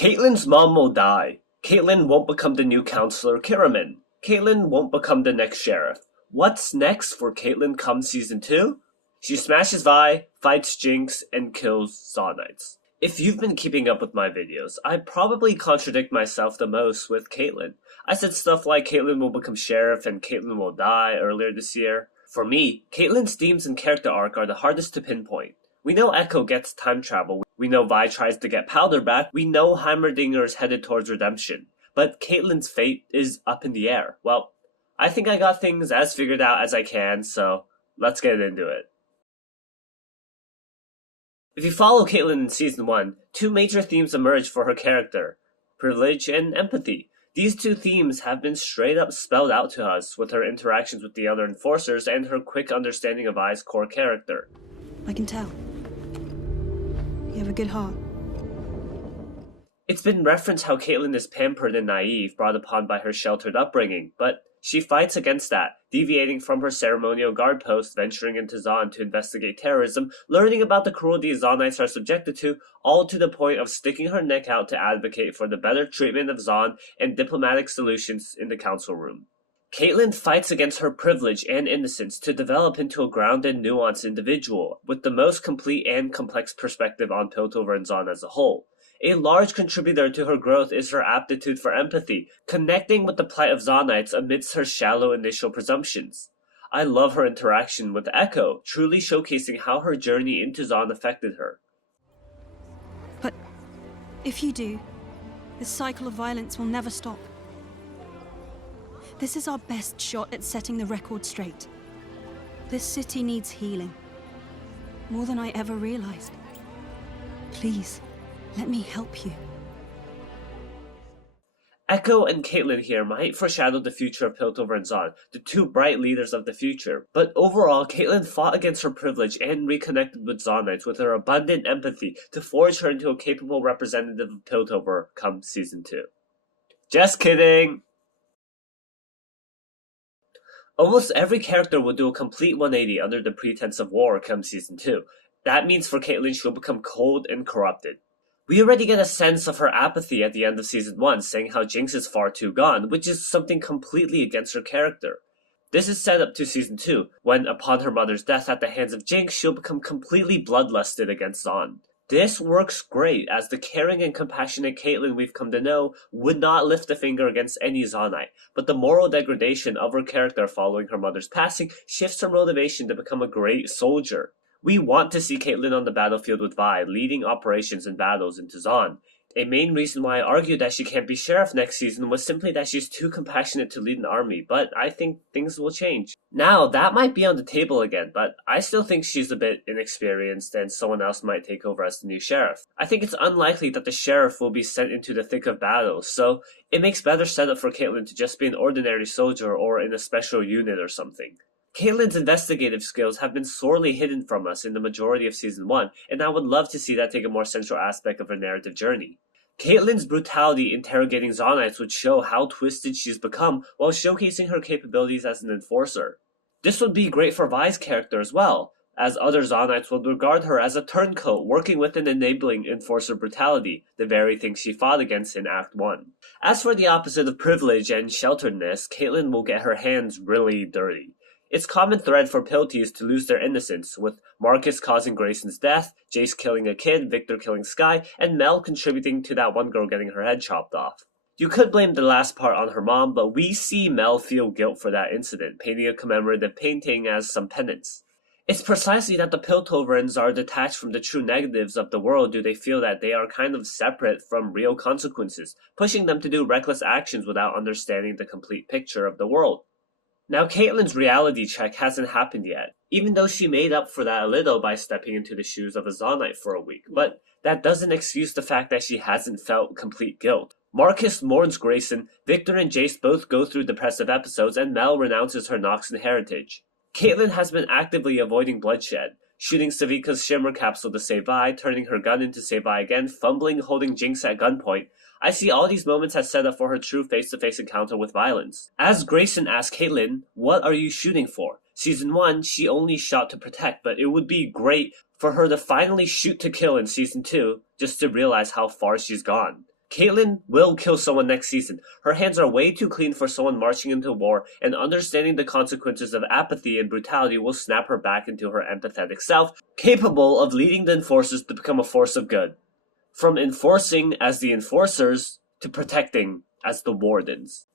Caitlyn's mom will die. Caitlyn won't become the new counselor Kiraman. Caitlyn won't become the next sheriff. What's next for Caitlyn come season 2? She smashes Vi, fights Jinx, and kills Saw Knights. If you've been keeping up with my videos, I probably contradict myself the most with Caitlyn. I said stuff like Caitlyn will become sheriff and Caitlyn will die earlier this year. For me, Caitlyn's themes and character arc are the hardest to pinpoint. We know Echo gets time travel, we know Vi tries to get Powder back, we know Heimerdinger is headed towards redemption. But Caitlyn's fate is up in the air. Well, I think I got things as figured out as I can, so let's get into it. If you follow Caitlyn in Season 1, two major themes emerge for her character: privilege and empathy. These two themes have been straight up spelled out to us with her interactions with the other enforcers and her quick understanding of Vi's core character. I can tell. You have a good heart. It's been referenced how Caitlyn is pampered and naive, brought upon by her sheltered upbringing, but she fights against that, deviating from her ceremonial guard post, venturing into Zon to investigate terrorism, learning about the cruelty Zonites are subjected to, all to the point of sticking her neck out to advocate for the better treatment of Zon and diplomatic solutions in the council room. Caitlyn fights against her privilege and innocence to develop into a grounded, nuanced individual, with the most complete and complex perspective on Piltover and Zon as a whole. A large contributor to her growth is her aptitude for empathy, connecting with the plight of Zonites amidst her shallow initial presumptions. I love her interaction with Echo, truly showcasing how her journey into Zon affected her. But if you do, this cycle of violence will never stop. This is our best shot at setting the record straight. This city needs healing, more than I ever realized. Please, let me help you. Echo and Caitlyn here might foreshadow the future of Piltover and Zon, the two bright leaders of the future. But overall, Caitlyn fought against her privilege and reconnected with Zonites with her abundant empathy to forge her into a capable representative of Piltover come Season 2. Just kidding! Almost every character will do a complete 180 under the pretense of war come Season 2. That means for Caitlyn she'll become cold and corrupted. We already get a sense of her apathy at the end of Season 1, saying how Jinx is far too gone, which is something completely against her character. This is set up to Season 2, when upon her mother's death at the hands of Jinx, she'll become completely bloodlusted against Zon. This works great, as the caring and compassionate Caitlyn we've come to know would not lift a finger against any Zonite, but the moral degradation of her character following her mother's passing shifts her motivation to become a great soldier. We want to see Caitlyn on the battlefield with Vi, leading operations and battles into Zon. A main reason why I argued that she can't be sheriff next season was simply that she's too compassionate to lead an army, but I think things will change. Now, that might be on the table again, but I still think she's a bit inexperienced and someone else might take over as the new sheriff. I think it's unlikely that the sheriff will be sent into the thick of battle, so it makes better setup for Caitlyn to just be an ordinary soldier or in a special unit or something. Caitlyn's investigative skills have been sorely hidden from us in the majority of Season 1, and I would love to see that take a more central aspect of her narrative journey. Caitlyn's brutality interrogating Zonites would show how twisted she's become while showcasing her capabilities as an enforcer. This would be great for Vi's character as well, as other Zonites would regard her as a turncoat working with and enabling enforcer brutality, the very thing she fought against in Act 1. As for the opposite of privilege and shelteredness, Caitlyn will get her hands really dirty. It's common thread for Pilties to lose their innocence, with Marcus causing Grayson's death, Jace killing a kid, Victor killing Skye, and Mel contributing to that one girl getting her head chopped off. You could blame the last part on her mom, but we see Mel feel guilt for that incident, painting a commemorative painting as some penance. It's precisely that the Piltoverans are detached from the true negatives of the world do they feel that they are kind of separate from real consequences, pushing them to do reckless actions without understanding the complete picture of the world. Now, Caitlyn's reality check hasn't happened yet, even though she made up for that a little by stepping into the shoes of a Zonite for a week, but that doesn't excuse the fact that she hasn't felt complete guilt. Marcus mourns Grayson, Victor and Jace both go through depressive episodes, and Mel renounces her Noxan heritage. Caitlyn has been actively avoiding bloodshed, shooting Savika's Shimmer capsule to save Vi, turning her gun in to save Vi again, fumbling holding Jinx at gunpoint. I see all these moments as set up for her true face-to-face encounter with violence. As Grayson asks Caitlyn, "What are you shooting for?" Season 1, she only shot to protect, but it would be great for her to finally shoot to kill in Season 2, just to realize how far she's gone. Caitlyn will kill someone next season. Her hands are way too clean for someone marching into war, and understanding the consequences of apathy and brutality will snap her back into her empathetic self, capable of leading the enforcers to become a force of good. From enforcing as the enforcers to protecting as the wardens.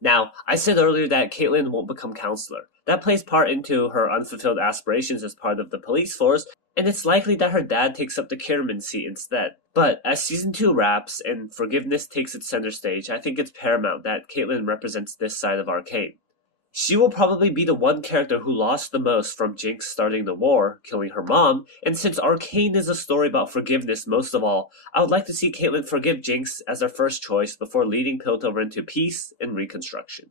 Now, I said earlier that Caitlyn won't become counselor. That plays part into her unfulfilled aspirations as part of the police force, and it's likely that her dad takes up the Kierman seat instead. But as Season 2 wraps and forgiveness takes its center stage, I think it's paramount that Caitlyn represents this side of Arcane. She will probably be the one character who lost the most from Jinx starting the war, killing her mom, and since Arcane is a story about forgiveness most of all, I would like to see Caitlyn forgive Jinx as her first choice before leading Piltover into peace and reconstruction.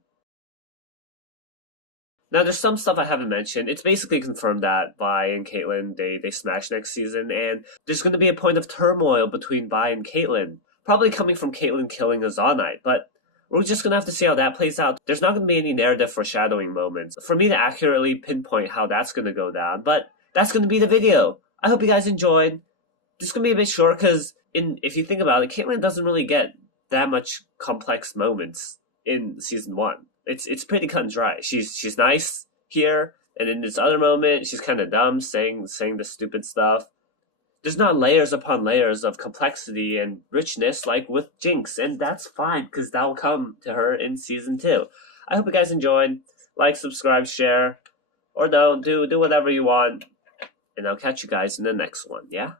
Now, there's some stuff I haven't mentioned. It's basically confirmed that Vi and Caitlyn, they smash next season, and there's going to be a point of turmoil between Vi and Caitlyn. Probably coming from Caitlyn killing a Zonite, but we're just going to have to see how that plays out. There's not going to be any narrative foreshadowing moments for me to accurately pinpoint how that's going to go down, but that's going to be the video. I hope you guys enjoyed. This is going to be a bit short because if you think about it, Caitlyn doesn't really get that much complex moments in Season 1. It's pretty cut and dry. She's nice here, and in this other moment, she's kind of dumb, saying the stupid stuff. There's not layers upon layers of complexity and richness like with Jinx, and that's fine, because that will come to her in Season 2. I hope you guys enjoyed. Like, subscribe, share, or don't. Do whatever you want, and I'll catch you guys in the next one, yeah?